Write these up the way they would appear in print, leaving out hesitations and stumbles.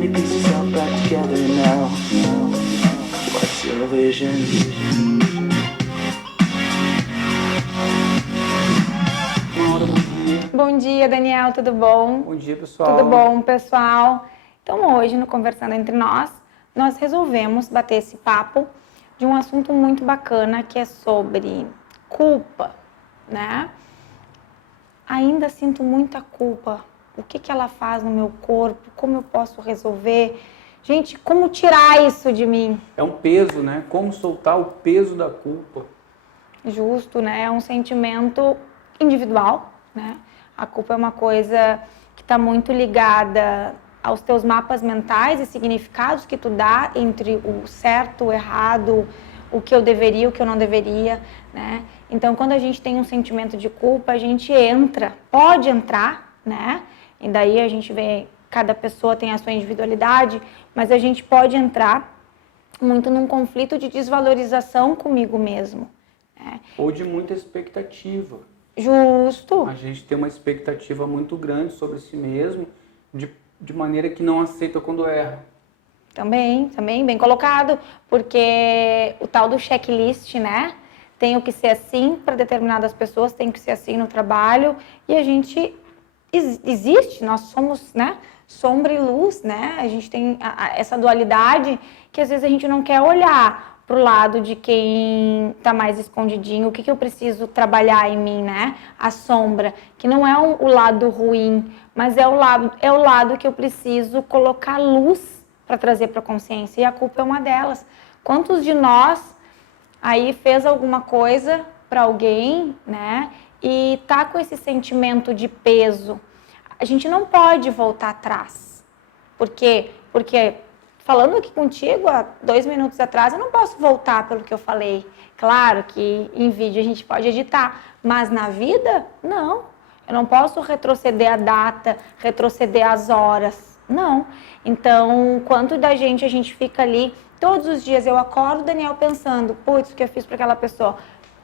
me piece yourself back together now. What's your vision? Bom dia, Daniel, tudo bom? Bom dia, pessoal. Tudo bom, pessoal? Então, hoje, no Conversando Entre Nós resolvemos bater esse papo de um assunto muito bacana, que é sobre culpa, né? Ainda sinto muita culpa. O que ela faz no meu corpo? Como eu posso resolver? Gente, como tirar isso de mim? É um peso, né? Como soltar o peso da culpa. Justo, né? É um sentimento individual, né? A culpa é uma coisa que está muito ligada aos teus mapas mentais e significados que tu dá entre o certo, o errado, o que eu deveria, o que eu não deveria, né? Então, quando a gente tem um sentimento de culpa, a gente pode entrar, né? E daí a gente vê, cada pessoa tem a sua individualidade, mas a gente pode entrar muito num conflito de desvalorização comigo mesmo, né? Ou de muita expectativa. Justo. A gente tem uma expectativa muito grande sobre si mesmo, de maneira que não aceita quando erra. Também, bem colocado, porque o tal do checklist, né? Tem que ser assim para determinadas pessoas, tem que ser assim no trabalho, e a gente existe, nós somos, né? Sombra e luz, né? A gente tem essa dualidade que às vezes a gente não quer olhar pro lado de quem tá mais escondidinho, o que eu preciso trabalhar em mim, né? A sombra, que não é o lado ruim, mas é o lado que eu preciso colocar luz para trazer para a consciência, e a culpa é uma delas. Quantos de nós aí fez alguma coisa para alguém, né? E tá com esse sentimento de peso? A gente não pode voltar atrás. Por quê? Porque falando aqui contigo há 2 minutos atrás, eu não posso voltar pelo que eu falei. Claro que em vídeo a gente pode editar, mas na vida, não. Eu não posso retroceder a data, retroceder as horas. Não. Então, quanto da gente a gente fica ali, todos os dias eu acordo, Daniel, pensando, putz, o que eu fiz para aquela pessoa?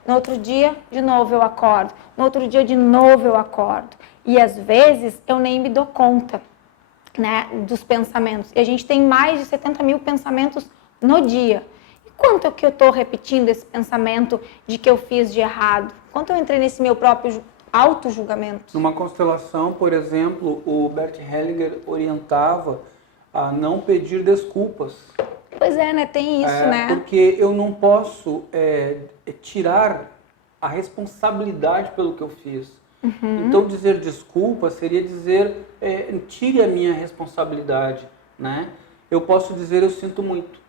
No outro dia, de novo eu acordo. No outro dia, de novo eu acordo. E às vezes eu nem me dou conta, né, dos pensamentos. E a gente tem mais de 70 mil pensamentos no dia. E quanto é que eu estou repetindo esse pensamento de que eu fiz de errado? Quanto eu entrei nesse meu próprio auto-julgamento? Numa constelação, por exemplo, o Bert Hellinger orientava a não pedir desculpas. Pois é, né? Tem isso, né? Porque eu não posso tirar a responsabilidade pelo que eu fiz. Uhum. Então, dizer desculpa seria dizer, tire a minha responsabilidade, né? Eu posso dizer, eu sinto muito.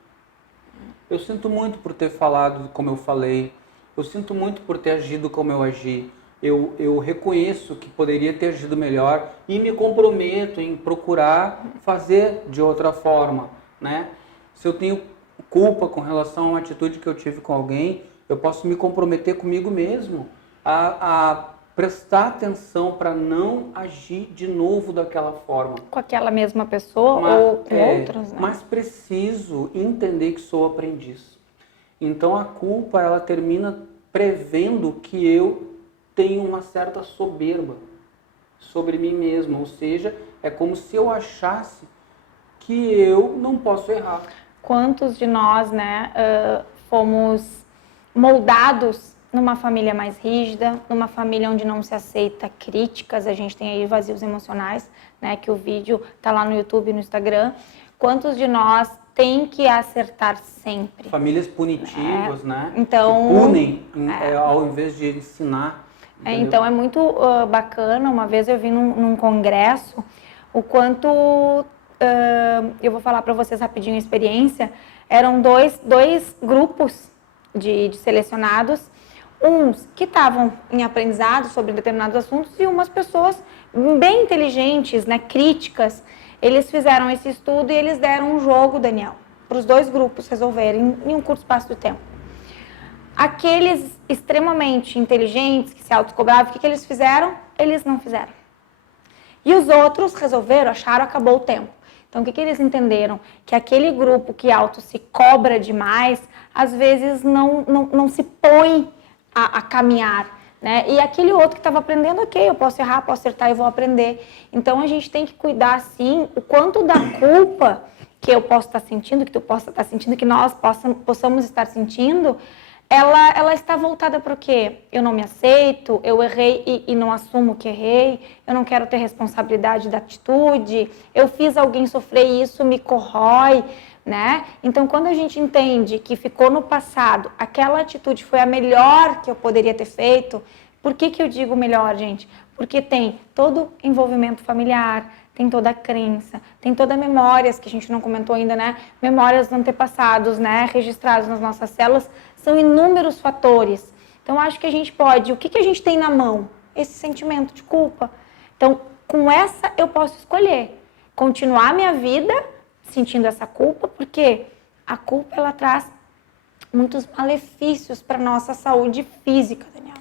Eu sinto muito por ter falado como eu falei. Eu sinto muito por ter agido como eu agi. Eu reconheço que poderia ter agido melhor e me comprometo em procurar fazer de outra forma, né? Se eu tenho culpa com relação a uma atitude que eu tive com alguém, eu posso me comprometer comigo mesmo a prestar atenção para não agir de novo daquela forma. Com aquela mesma pessoa ou com outras, né? Mas preciso entender que sou aprendiz. Então a culpa, ela termina prevendo que eu tenho uma certa soberba sobre mim mesmo. Ou seja, é como se eu achasse que eu não posso errar. Quantos de nós, né, fomos moldados numa família mais rígida, numa família onde não se aceita críticas, a gente tem aí vazios emocionais, né, que o vídeo tá lá no YouTube e no Instagram. Quantos de nós tem que acertar sempre? Famílias punitivas, né? Então, que punem ao invés de ensinar. Então é muito bacana. Uma vez eu vi num congresso o quanto, eu vou falar para vocês rapidinho a experiência, eram dois grupos de selecionados, uns que estavam em aprendizado sobre determinados assuntos e umas pessoas bem inteligentes, né, críticas. Eles fizeram esse estudo e eles deram um jogo, Daniel, para os 2 grupos resolverem em um curto espaço de tempo. Aqueles extremamente inteligentes, que se autocobravam, o que eles fizeram? Eles não fizeram. E os outros resolveram, acharam, acabou o tempo. Então, o que eles entenderam? Que aquele grupo que auto se cobra demais, às vezes não se põe a caminhar, né? E aquele outro que estava aprendendo, ok, eu posso errar, posso acertar e vou aprender. Então a gente tem que cuidar, sim, o quanto da culpa que eu posso estar sentindo, que tu possa estar sentindo, que nós possamos estar sentindo, ela está voltada para o quê? Eu não me aceito, eu errei e não assumo que errei, eu não quero ter responsabilidade da atitude, eu fiz alguém sofrer e isso me corrói, né? Então, quando a gente entende que ficou no passado, aquela atitude foi a melhor que eu poderia ter feito, por que eu digo melhor, gente? Porque tem todo envolvimento familiar, tem toda a crença, tem toda a memórias, que a gente não comentou ainda, né? Memórias dos antepassados, né? Registrados nas nossas células, são inúmeros fatores. Então, acho que a gente pode, o que a gente tem na mão? Esse sentimento de culpa. Então, com essa eu posso escolher continuar minha vida sentindo essa culpa, porque a culpa, ela traz muitos malefícios para nossa saúde física, Daniel.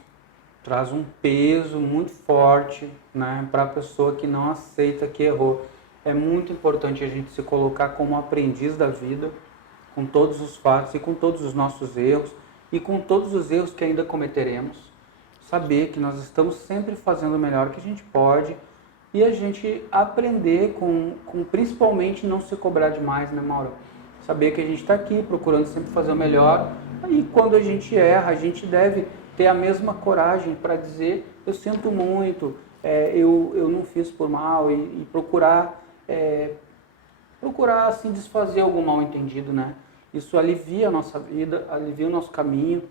Traz um peso muito forte, né, para a pessoa que não aceita que errou. É muito importante a gente se colocar como aprendiz da vida, com todos os fatos e com todos os nossos erros e com todos os erros que ainda cometeremos. Saber que nós estamos sempre fazendo o melhor que a gente pode e a gente aprender com principalmente não se cobrar demais, né, Mauro? Saber que a gente está aqui procurando sempre fazer o melhor e quando a gente erra, a gente deve ter a mesma coragem para dizer eu sinto muito, eu não fiz por mal e procurar assim desfazer algum mal entendido, né? Isso alivia a nossa vida, alivia o nosso caminho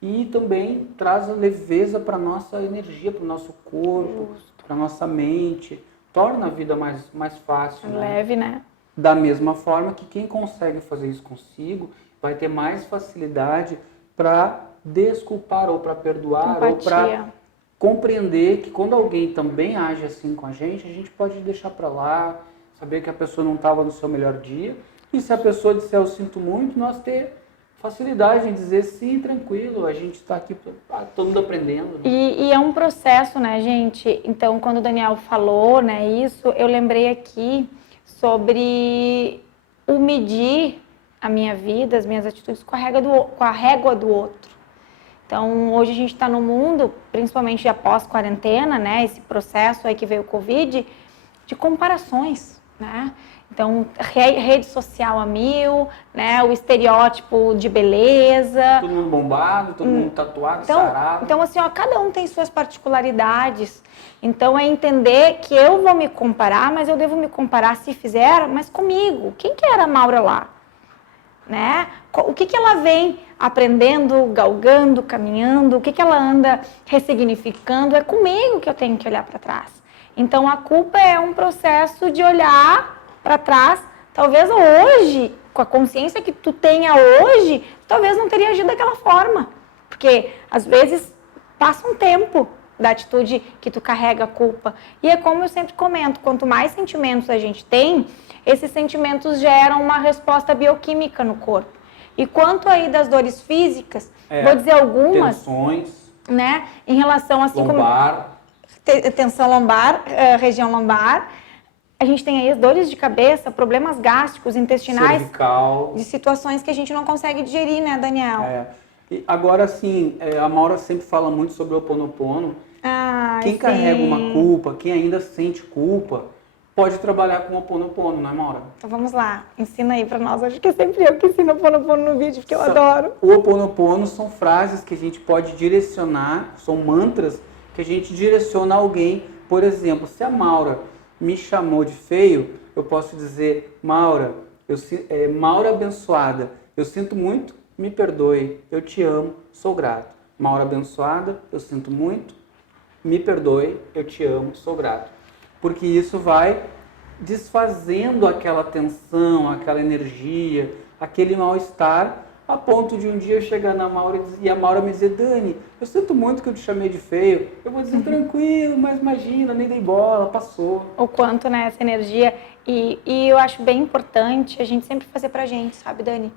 e também traz leveza para a nossa energia, para o nosso corpo, para a nossa mente, torna a vida mais fácil. Leve, né? Da mesma forma que quem consegue fazer isso consigo vai ter mais facilidade para desculpar ou para perdoar Empatia. ou para compreender que quando alguém também age assim com a gente pode deixar para lá, saber que a pessoa não estava no seu melhor dia. E se a pessoa disser eu sinto muito, nós ter facilidade em dizer sim, tranquilo, a gente está aqui, todo mundo aprendendo. Né? E é um processo, né, gente? Então, quando o Daniel falou, né, isso, eu lembrei aqui sobre o medir a minha vida, as minhas atitudes com a régua do outro. Então, hoje a gente está no mundo, principalmente após quarentena, né, esse processo aí que veio o Covid, de comparações, né? Então, rede social a mil, né? O estereótipo de beleza. Todo mundo bombado, todo mundo tatuado, sarado. Então, assim, ó, cada um tem suas particularidades. Então, é entender que eu vou me comparar, mas eu devo me comparar, se fizer, mas comigo. Quem que era a Maura lá? Né? O que ela vem aprendendo, galgando, caminhando, o que ela anda ressignificando, é comigo que eu tenho que olhar para trás. Então, a culpa é um processo de olhar para trás. Talvez hoje, com a consciência que tu tenha hoje, talvez não teria agido daquela forma. Porque, às vezes, passa um tempo da atitude que tu carrega a culpa. E é como eu sempre comento, quanto mais sentimentos a gente tem, esses sentimentos geram uma resposta bioquímica no corpo. E quanto aí das dores físicas, vou dizer algumas, tensões, né, em relação assim lombar, tensão lombar, região lombar, a gente tem aí as dores de cabeça, problemas gástricos, intestinais, cervical, de situações que a gente não consegue digerir, né, Daniel? E agora, assim, a Maura sempre fala muito sobre o Ho Oponopono. Quem carrega uma culpa, quem ainda sente culpa, pode trabalhar com o Ho Oponopono, não é, Maura? Então vamos lá, ensina aí pra nós. Acho que é sempre eu que ensino o Ho Oponopono no vídeo, porque eu adoro. O Ho Oponopono são frases que a gente pode direcionar, são mantras que a gente direciona a alguém. Por exemplo, se a Maura me chamou de feio, eu posso dizer, Maura, Maura abençoada, eu sinto muito, me perdoe, eu te amo, sou grato. Maura abençoada, eu sinto muito, me perdoe, eu te amo, sou grato. Porque isso vai desfazendo aquela tensão, aquela energia, aquele mal-estar, a ponto de um dia eu chegar na Maura e a Maura me dizer, Dani, eu sinto muito que eu te chamei de feio. Eu vou dizer, tranquilo, mas imagina, nem dei bola, passou. O quanto, né, essa energia. E eu acho bem importante a gente sempre fazer pra gente, sabe, Dani?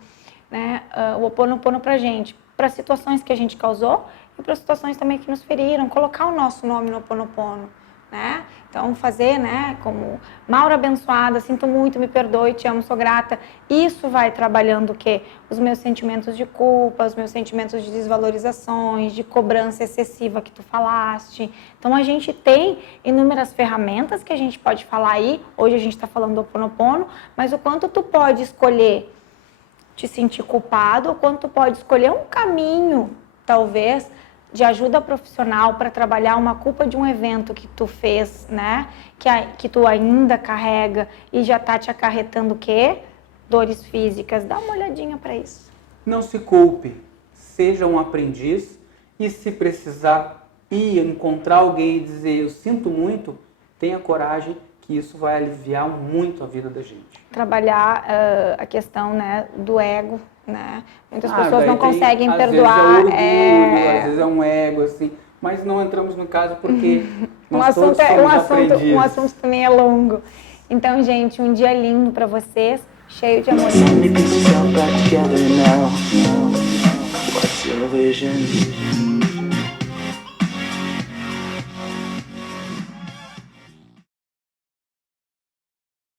Né? O Ho Oponopono pra gente, para situações que a gente causou e para situações também que nos feriram, colocar o nosso nome no Ho Oponopono. né? Então, fazer, né, como Maura abençoada, sinto muito, me perdoe, te amo, sou grata. Isso vai trabalhando o quê? Os meus sentimentos de culpa, os meus sentimentos de desvalorizações, de cobrança excessiva que tu falaste. Então, a gente tem inúmeras ferramentas que a gente pode falar aí. Hoje a gente está falando do Ho'oponopono, mas o quanto tu pode escolher te sentir culpado, ou quanto tu pode escolher um caminho, talvez, de ajuda profissional para trabalhar uma culpa de um evento que tu fez, né? Que tu ainda carrega e já tá te acarretando o quê? Dores físicas. Dá uma olhadinha para isso. Não se culpe, seja um aprendiz e se precisar ir encontrar alguém e dizer eu sinto muito, tenha coragem que isso vai aliviar muito a vida da gente. Trabalhar a questão, né, do ego, né? Muitas pessoas daí não conseguem às perdoar. Vezes é orgulho, às vezes é um ego, assim, mas não entramos no caso porque nós todos somos aprendizes. Um assunto também é longo. Então, gente, um dia lindo para vocês, cheio de amor. So many pieces all back together now. What's your vision?